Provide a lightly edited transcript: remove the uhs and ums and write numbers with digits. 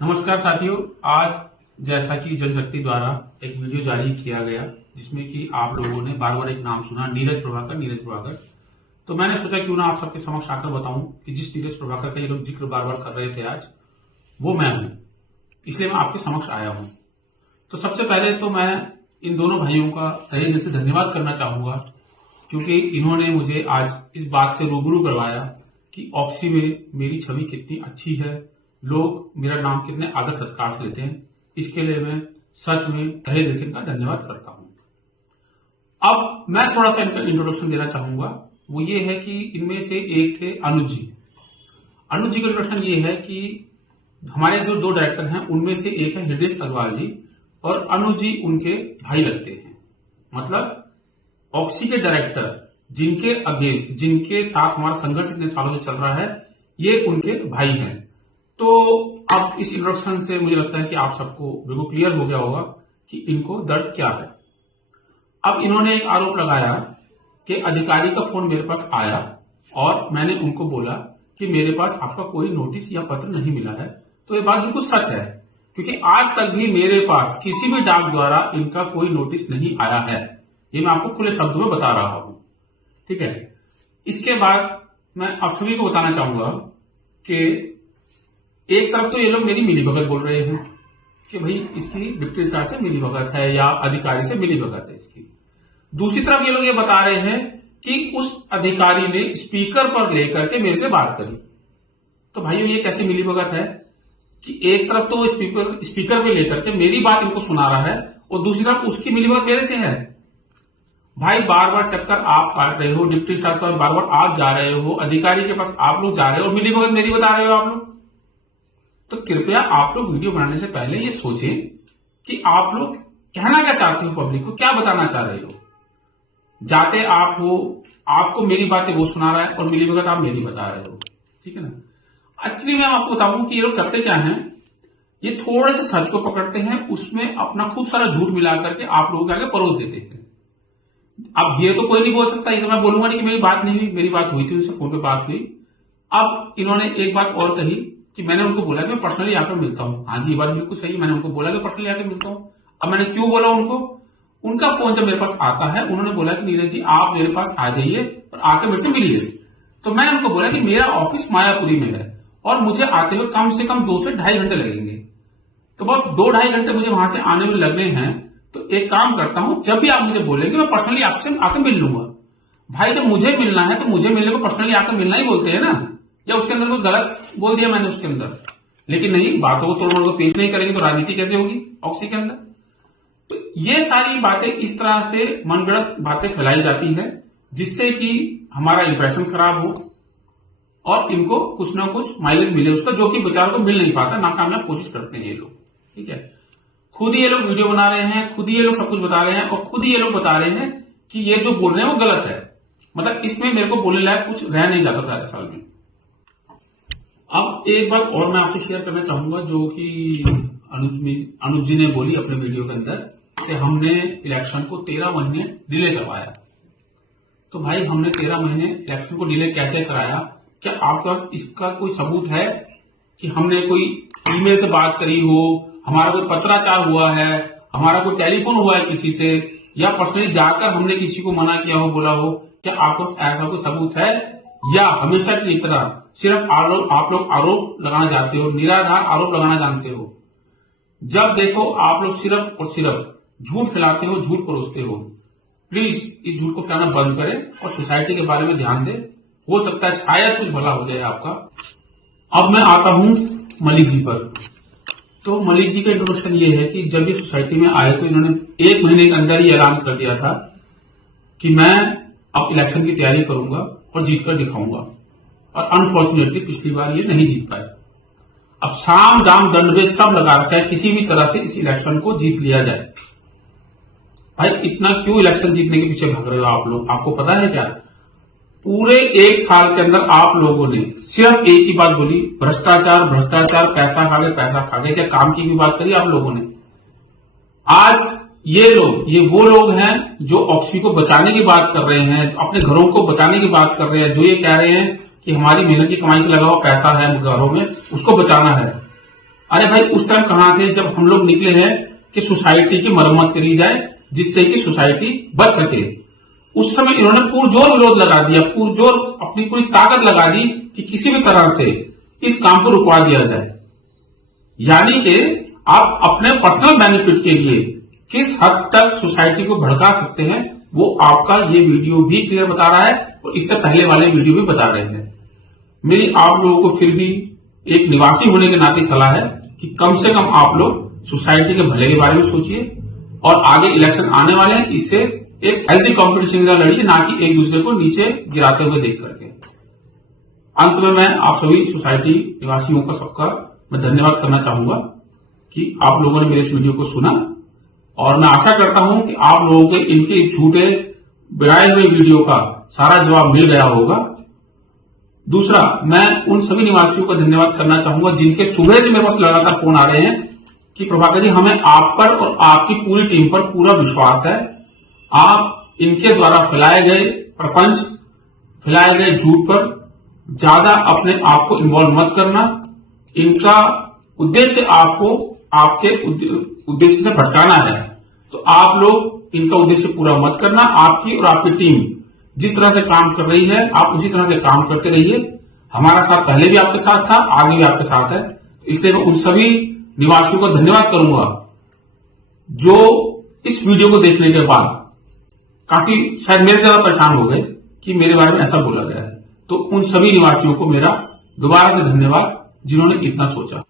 नमस्कार साथियों, आज जैसा कि जनशक्ति द्वारा एक वीडियो जारी किया गया जिसमें कि आप लोगों ने बार बार एक नाम सुना, नीरज प्रभाकर। तो मैंने सोचा क्यों ना आप सबके समक्ष आकर बताऊं कि जिस नीरज प्रभाकर का ये लोग जिक्र बार बार कर रहे थे आज, वो मैं हूं। इसलिए मैं आपके समक्ष आया हूं। तो सबसे पहले तो मैं इन दोनों भाइयों का तहे दिल से धन्यवाद करना चाहूंगा, क्योंकि इन्होंने मुझे आज इस बात से रूबरू करवाया कि ऑक्सी में मेरी छवि कितनी अच्छी है, लोग मेरा नाम कितने आदर सत्कार से लेते हैं। इसके लिए मैं सच में तहे दिल से इनका धन्यवाद करता हूं। अब मैं थोड़ा सा इनका इंट्रोडक्शन देना चाहूंगा। वो ये है कि इनमें से एक थे अनुज जी का इंट्रोडक्शन ये है कि हमारे जो दो डायरेक्टर हैं उनमें से एक है हृदय अग्रवाल जी, और अनुज जी उनके भाई लगते हैं। मतलब ऑक्सी के डायरेक्टर जिनके अगेंस्ट, जिनके साथ हमारा संघर्ष इतने सालों से चल रहा है, ये उनके भाई हैं। तो अब इस इंट्रोडक्शन से मुझे लगता है कि आप सबको बिल्कुल क्लियर हो गया होगा कि इनको दर्द क्या है। अब इन्होंने एक आरोप लगाया कि अधिकारी का फोन मेरे पास आया और मैंने उनको बोला कि मेरे पास आपका कोई नोटिस या पत्र नहीं मिला है। तो ये बात बिल्कुल सच है, क्योंकि आज तक भी मेरे पास किसी भी डाक द्वारा इनका कोई नोटिस नहीं आया है। ये मैं आपको खुले शब्दों में बता रहा हूं, ठीक है। इसके बाद मैं आप सभी को बताना चाहूंगा कि एक तरफ तो ये लोग मेरी मिलीभगत बोल रहे हैं कि भाई इसकी डिप्टी रजिस्ट्रार से मिलीभगत है या अधिकारी से मिलीभगत है इसकी। दूसरी तरफ ये लोग ये बता रहे हैं कि उस अधिकारी ने स्पीकर पर लेकर के मेरे से बात करी। तो भाइयों, ये कैसी मिलीभगत है कि एक तरफ तो स्पीकर पे लेकर के मेरी बात इनको सुना रहा है और दूसरी तरफ उसकी मिलीभगत मेरे से है। भाई, बार बार चक्कर आप काट रहे हो, डिप्टी रजिस्ट्रार पर बार बार आप जा रहे हो, अधिकारी के पास आप लोग जा रहे हो और मिलीभगत मेरी बता रहे हो आप लोग। तो कृपया आप लोग वीडियो बनाने से पहले ये सोचें कि आप लोग कहना क्या चाहते हो, पब्लिक को क्या बताना चाह रहे हो। जाते आप हो, आपको मेरी बातें वो सुना रहा है और मिलीभगत आप मेरी बता रहे हो, ठीक है ना। एक्चुअली मैं आपको बताऊं कि ये लोग करते क्या हैं, ये थोड़े से सच को पकड़ते हैं, उसमें अपना खूब सारा झूठ मिला करके आप लोगों के आगे परोस देते हैं। अब ये तो कोई नहीं बोल सकता, ये तो मैं बोलूंगा नहीं कि मेरी बात नहीं हुई। मेरी बात हुई थी, उनसे फोन पे बात हुई। अब इन्होंने एक बात और कही कि मैंने उनको बोला कि मैं पर्सनली आकर मिलता हूं। हाँ जी, ये बात बिल्कुल सही है, मैंने उनको बोला कि पर्सनली आकर मिलता हूं। अब मैंने क्यों बोला उनको, उनका फोन जब मेरे पास आता है, उन्होंने बोला कि नीरज जी आप मेरे पास आ जाइए और आकर मेरे से मिलिए। तो मैंने उनको बोला कि मेरा ऑफिस मायापुरी में है और मुझे आते हुए कम से कम 2 से ढाई घंटे लगेंगे। तो बस 2-2.5 घंटे मुझे वहां से आने में लगने हैं। तो एक काम करता हूं, जब भी आप मुझे बोलेंगे मैं पर्सनली आपसे आकर मिल लूंगा। भाई, जब मुझे मिलना है तो मुझे मिलने को पर्सनली आकर मिलना ही बोलते हैं ना। या उसके अंदर कोई गलत बोल दिया मैंने उसके अंदर, लेकिन नहीं, बातों को तोड़ मोड़ को पेश नहीं करेंगे तो राजनीति कैसे होगी ऑक्सी के अंदर। तो ये सारी बातें इस तरह से मनगढ़ंत बातें फैलाई जाती है जिससे कि हमारा इंप्रेशन खराब हो और इनको कुछ ना कुछ माइलेज मिले उसका, जो कि बेचारों को मिल नहीं पाता। नाकामयाब कोशिश करते हैं ये लोग, ठीक है। खुद ही ये लोग वीडियो बना रहे हैं, खुद ही ये लोग सब कुछ बता रहे हैं और खुद ही ये लोग बता रहे हैं कि ये जो बोल रहे हैं वो गलत है। मतलब इसमें मेरे को बोलने लायक कुछ रह नहीं जाता था साल में। अब एक बात और मैं आपसे शेयर करना चाहूंगा, जो कि अनुज जी ने बोली अपने वीडियो के अंदर कि हमने इलेक्शन को 13 महीने डिले करवाया। तो भाई, हमने 13 महीने इलेक्शन को डिले कैसे कराया? क्या आपके पास इसका कोई सबूत है कि हमने कोई ईमेल से बात करी हो, हमारा कोई पत्राचार हुआ है, हमारा कोई टेलीफोन हुआ है किसी से, या पर्सनली जाकर हमने किसी को मना किया हो, बोला हो? क्या आपके पास ऐसा कोई सबूत है, या हमेशा की तरह सिर्फ आप लोग आरोप लगाना जानते हो, निराधार आरोप लगाना जानते हो? जब देखो आप लोग सिर्फ और सिर्फ झूठ फैलाते हो, झूठ परोसते हो। प्लीज इस झूठ को फैलाना बंद करें और सोसाइटी के बारे में ध्यान दें। हो सकता है शायद कुछ भला हो जाए आपका। अब मैं आता हूं मलिक जी पर। तो मलिक जी का इंट्रोडक्शन ये है कि जब ये सोसाइटी में आए तो इन्होंने 1 महीने के अंदर ही ऐलान कर दिया था कि मैं अब इलेक्शन की तैयारी करूंगा और जीतकर दिखाऊंगा। और अनफॉर्चुनेटली पिछली बार ये नहीं जीत पाए। अब साम दाम दंड भेद सब लगा रखा है, किसी भी तरह से इस इलेक्शन को जीत लिया जाए। भाई, इतना क्यों इलेक्शन जीतने के पीछे भाग रहे हो आप लोग? आपको पता है क्या, पूरे 1 साल के अंदर आप लोगों ने सिर्फ एक ही बात बोली, भ्रष्टाचार भ्रष्टाचार, पैसा खा गए पैसा खा गए। क्या काम की भी बात करी आप लोगों ने? आज ये वो लोग हैं जो ऑक्सी को बचाने की बात कर रहे हैं, अपने घरों को बचाने की बात कर रहे हैं, जो ये कह रहे हैं कि हमारी मेहनत की कमाई से लगा हुआ पैसा है घरों में, उसको बचाना है। अरे भाई उस टाइम कहां थे जब हम लोग निकले हैं कि सोसाइटी की मरम्मत करी जाए जिससे कि सोसाइटी बच सके। उस समय इन्होंने पुरजोर विरोध लगा दिया, पुरजोर अपनी पूरी ताकत लगा दी कि किसी भी तरह से इस काम को रुकवा दिया जाए। यानी कि आप अपने पर्सनल बेनिफिट के लिए किस हद तक सोसाइटी को भड़का सकते हैं वो आपका ये वीडियो भी क्लियर बता रहा है और इससे पहले वाले वीडियो भी बता रहे हैं। मेरी आप लोगों को फिर भी एक निवासी होने के नाते सलाह है कि कम से कम आप लोग सोसाइटी के भले के बारे में सोचिए और आगे इलेक्शन आने वाले हैं, इससे एक हेल्दी कॉम्पिटिशन का लड़िए, ना कि एक दूसरे को नीचे गिराते हुए देख करके। अंत में मैं आप सभी सोसाइटी निवासियों का सबका मैं धन्यवाद करना चाहूंगा कि आप लोगों ने मेरे इस वीडियो को सुना और मैं आशा करता हूं कि आप लोगों को इनके झूठे बनाए हुए वीडियो का सारा जवाब मिल गया होगा। दूसरा, मैं उन सभी निवासियों का धन्यवाद करना चाहूंगा जिनके सुबह से मेरे पास लगातार फोन आ रहे हैं कि प्रभाकर जी हमें आप पर और आपकी पूरी टीम पर पूरा विश्वास है। आप इनके द्वारा फैलाए गए प्रपंच, फैलाए गए झूठ पर ज्यादा अपने आप को इन्वॉल्व मत करना। इनका उद्देश्य आपको आपके उद्देश्य से भटकाना है, तो आप लोग इनका उद्देश्य पूरा मत करना। आपकी और आपकी टीम जिस तरह से काम कर रही है आप उसी तरह से काम करते रहिए। हमारा साथ पहले भी आपके साथ था, आगे भी आपके साथ है, इसलिए मैं उन सभी निवासियों का धन्यवाद करूंगा जो इस वीडियो को देखने के बाद काफी शायद मेरे से ज्यादा परेशान हो गए कि मेरे बारे में ऐसा बोला गया है। तो उन सभी निवासियों को मेरा दोबारा से धन्यवाद जिन्होंने इतना सोचा।